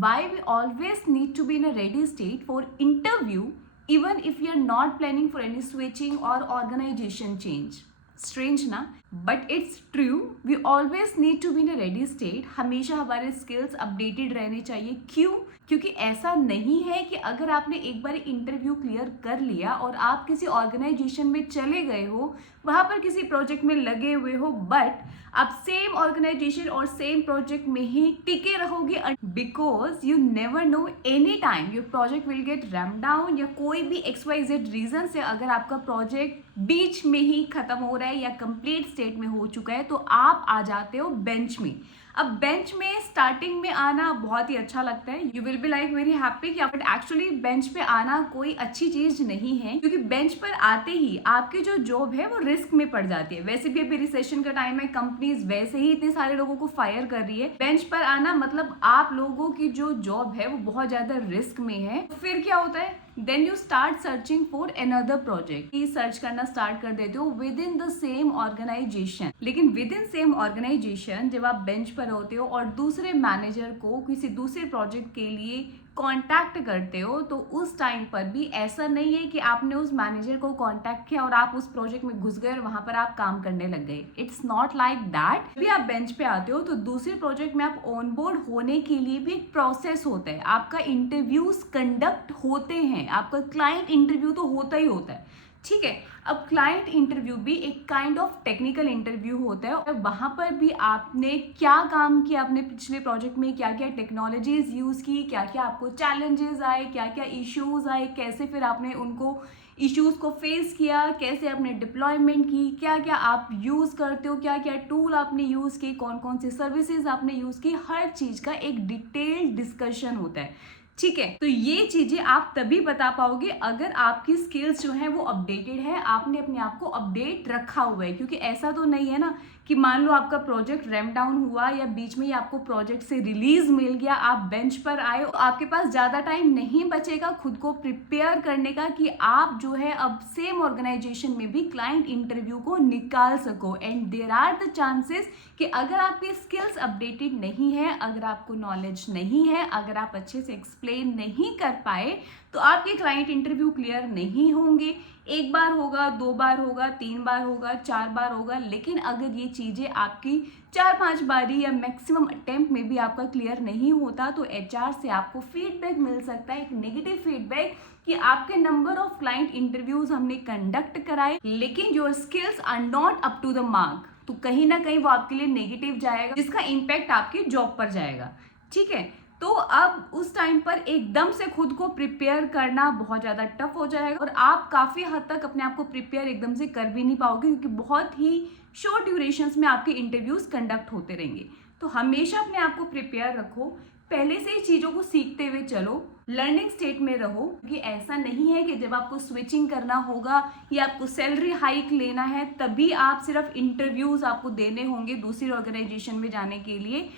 why we always need to be in a ready state for interview even if we are not planning for any switching or organization change. Strange ना, but it's true. We always need to be in a ready state. हमेशा हमारे skills updated रहने चाहिए. क्यों? क्योंकि ऐसा नहीं है कि अगर आपने एक बार इंटरव्यू क्लियर कर लिया और आप किसी ऑर्गेनाइजेशन में चले गए हो, वहाँ पर किसी प्रोजेक्ट में लगे हुए हो, बट आप सेम ऑर्गेनाइजेशन और सेम प्रोजेक्ट में ही टिके रहोगे, because you never know, any time your project will get RAM down या कोई भी XYZ रीजन से अगर आपका प्रोजेक्ट बीच में ही खत्म हो रहा है या कंप्लीट स्टेट में हो चुका है, तो आप आ जाते हो बेंच में. अब बेंच में स्टार्टिंग में आना बहुत ही अच्छा लगता है. You will be like very happy कि बट एक्चुअली बेंच पे आना कोई अच्छी चीज नहीं है, क्योंकि बेंच पर आते ही आपकी जो जॉब है वो रिस्क में पड़ जाती है. वैसे भी अभी रिसेशन का टाइम है, कंपनीज वैसे ही इतने सारे लोगों को फायर कर रही है. बेंच पर आना मतलब आप लोगों की जो जॉब है वो बहुत ज्यादा रिस्क में है. फिर क्या होता है? Then you start searching for another project. Search करना स्टार्ट कर देते हो within the same organisation. लेकिन विद इन सेम ऑर्गेनाइजेशन जब आप बेंच पर होते हो और दूसरे मैनेजर को किसी दूसरे प्रोजेक्ट के लिए कांटेक्ट करते हो, तो उस टाइम पर भी ऐसा नहीं है कि आपने उस मैनेजर को कांटेक्ट किया और आप उस प्रोजेक्ट में घुस गए और वहां पर आप काम करने लग गए. It's not like that. जब भी आप बेंच पे आते हो तो दूसरे प्रोजेक्ट में आप ऑन बोर्ड होने के लिए भी एक प्रोसेस होता है. आपका इंटरव्यूज कंडक्ट होते हैं, आपका क्लाइंट इंटरव्यू तो होता ही होता है. ठीक है. अब क्लाइंट इंटरव्यू भी एक काइंड ऑफ टेक्निकल इंटरव्यू होता है और वहां पर भी आपने क्या काम किया, अपने पिछले प्रोजेक्ट में क्या क्या टेक्नोलॉजीज यूज की, क्या क्या आपको चैलेंजेस आए, क्या क्या इश्यूज आए, कैसे फिर आपने उनको इश्यूज को फेस किया, कैसे आपने डिप्लॉयमेंट की, क्या क्या आप यूज करते हो, क्या क्या टूल आपने यूज की, कौन कौन सी सर्विसेज आपने यूज की, हर चीज का एक डिटेल्ड डिस्कशन होता है. ठीक है. तो ये चीजें आप तभी बता पाओगे अगर आपकी स्किल्स जो है वो अपडेटेड है, आपने अपने आप को अपडेट रखा हुआ है. क्योंकि ऐसा तो नहीं है ना कि मान लो आपका प्रोजेक्ट रैम डाउन हुआ या बीच में ही आपको प्रोजेक्ट से रिलीज मिल गया, आप बेंच पर आए, तो आपके पास ज्यादा टाइम नहीं बचेगा खुद को प्रिपेयर करने का कि आप जो है अब सेम ऑर्गेनाइजेशन में भी क्लाइंट इंटरव्यू को निकाल सको. And there are the chances कि अगर आपकी स्किल्स अपडेटेड नहीं है, अगर आपको नॉलेज नहीं है, अगर आप अच्छे से एक्सप्लेन नहीं कर पाए, तो आपके क्लाइंट इंटरव्यू क्लियर नहीं होंगे. एक बार होगा, 2 बार होगा, 3 बार होगा, 4 बार होगा, लेकिन अगर ये चीजें आपकी 4-5 बारी या मैक्सिमम अटेम्प्ट में भी आपका क्लियर नहीं होता, तो HR से आपको फीडबैक मिल सकता है, एक नेगेटिव फीडबैक कि आपके नंबर ऑफ क्लाइंट इंटरव्यूज हमने कंडक्ट कराए लेकिन your skills are not up to the mark. तो कहीं ना कहीं वो आपके लिए नेगेटिव जाएगा, जिसका इम्पैक्ट आपकी जॉब पर जाएगा. ठीक है. तो अब उस टाइम पर एकदम से खुद को प्रिपेयर करना बहुत ज़्यादा टफ हो जाएगा और आप काफ़ी हद तक अपने आप को प्रिपेयर एकदम से कर भी नहीं पाओगे, क्योंकि बहुत ही शॉर्ट ड्यूरेशंस में आपके इंटरव्यूज कंडक्ट होते रहेंगे. तो हमेशा अपने आप को प्रिपेयर रखो, पहले से ही चीज़ों को सीखते हुए चलो, लर्निंग स्टेट में रहो. क्योंकि ऐसा नहीं है कि जब आपको स्विचिंग करना होगा या आपको सैलरी हाइक लेना है तभी आप सिर्फ इंटरव्यूज आपको देने होंगे दूसरी ऑर्गेनाइजेशन में जाने के लिए.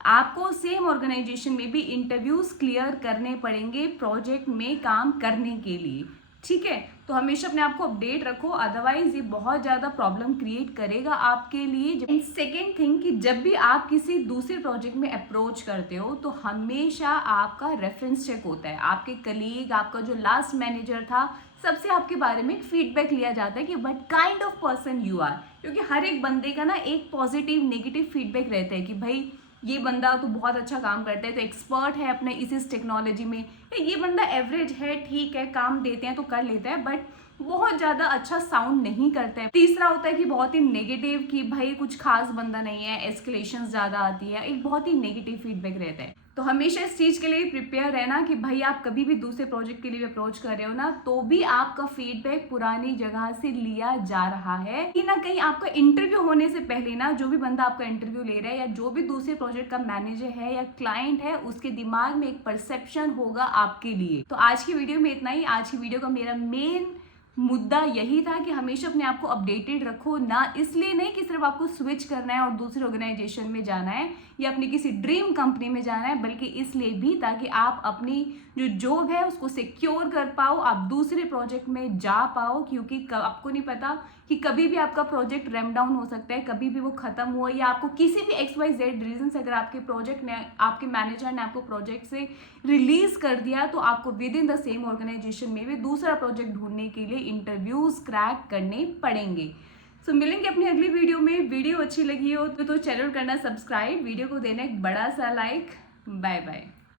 आपको सेम ऑर्गेनाइजेशन में भी इंटरव्यूज क्लियर करने पड़ेंगे प्रोजेक्ट में काम करने के लिए. ठीक है. तो हमेशा अपने आप को अपडेट रखो, अदरवाइज ये बहुत ज़्यादा प्रॉब्लम क्रिएट करेगा आपके लिए. सेकेंड थिंग कि जब भी आप किसी दूसरे प्रोजेक्ट में अप्रोच करते हो तो हमेशा आपका रेफरेंस चेक होता है. आपके कलीग, आपका जो लास्ट मैनेजर था, सबसे आपके बारे में फीडबैक लिया जाता है कि what kind of person you are. क्योंकि हर एक बंदे का ना एक पॉजिटिव नेगेटिव फीडबैक रहता है कि भाई ये बंदा तो बहुत अच्छा काम करता है, तो एक्सपर्ट है अपने इस टेक्नोलॉजी में, ये बंदा एवरेज है, ठीक है, काम देते हैं तो कर लेता है, बट बहुत ज़्यादा अच्छा साउंड नहीं करता है. तीसरा होता है कि बहुत ही नेगेटिव कि भाई कुछ खास बंदा नहीं है, एस्केलेशन ज़्यादा आती है, एक बहुत ही नेगेटिव फीडबैक रहता है. तो हमेशा इस चीज़ के लिए प्रिपेयर रहना कि भाई आप कभी भी दूसरे प्रोजेक्ट के लिए अप्रोच कर रहे हो ना, तो भी आपका फीडबैक पुरानी जगह से लिया जा रहा है. कि ना कहीं आपका इंटरव्यू होने से पहले ना जो भी बंदा आपका इंटरव्यू ले रहा है या जो भी दूसरे प्रोजेक्ट का मैनेजर है या क्लाइंट है, उसके दिमाग में एक परसेप्शन होगा आपके लिए. तो आज की वीडियो में इतना ही. आज की वीडियो का मेरा मेन मुद्दा यही था कि हमेशा अपने आप को अपडेटेड रखो, ना इसलिए नहीं कि सिर्फ आपको स्विच करना है और दूसरे ऑर्गेनाइजेशन में जाना है या अपनी किसी ड्रीम कंपनी में जाना है, बल्कि इसलिए भी ताकि आप अपनी जो जॉब है उसको सिक्योर कर पाओ, आप दूसरे प्रोजेक्ट में जा पाओ, क्योंकि आपको नहीं पता कि कभी भी आपका प्रोजेक्ट रैम डाउन हो सकता है, कभी भी वो खत्म हुआ, या आपको किसी भी XYZ रीजन से अगर आपके प्रोजेक्ट ने, आपके मैनेजर ने आपको प्रोजेक्ट से रिलीज कर दिया, तो आपको within the same organisation में भी दूसरा प्रोजेक्ट ढूंढने के लिए इंटरव्यूज क्रैक करने पड़ेंगे। सो मिलेंगे अपनी अगली वीडियो में। वीडियो अच्छी लगी हो तो चैनल करना सब्सक्राइब, वीडियो को देना एक बड़ा सा लाइक। Bye bye.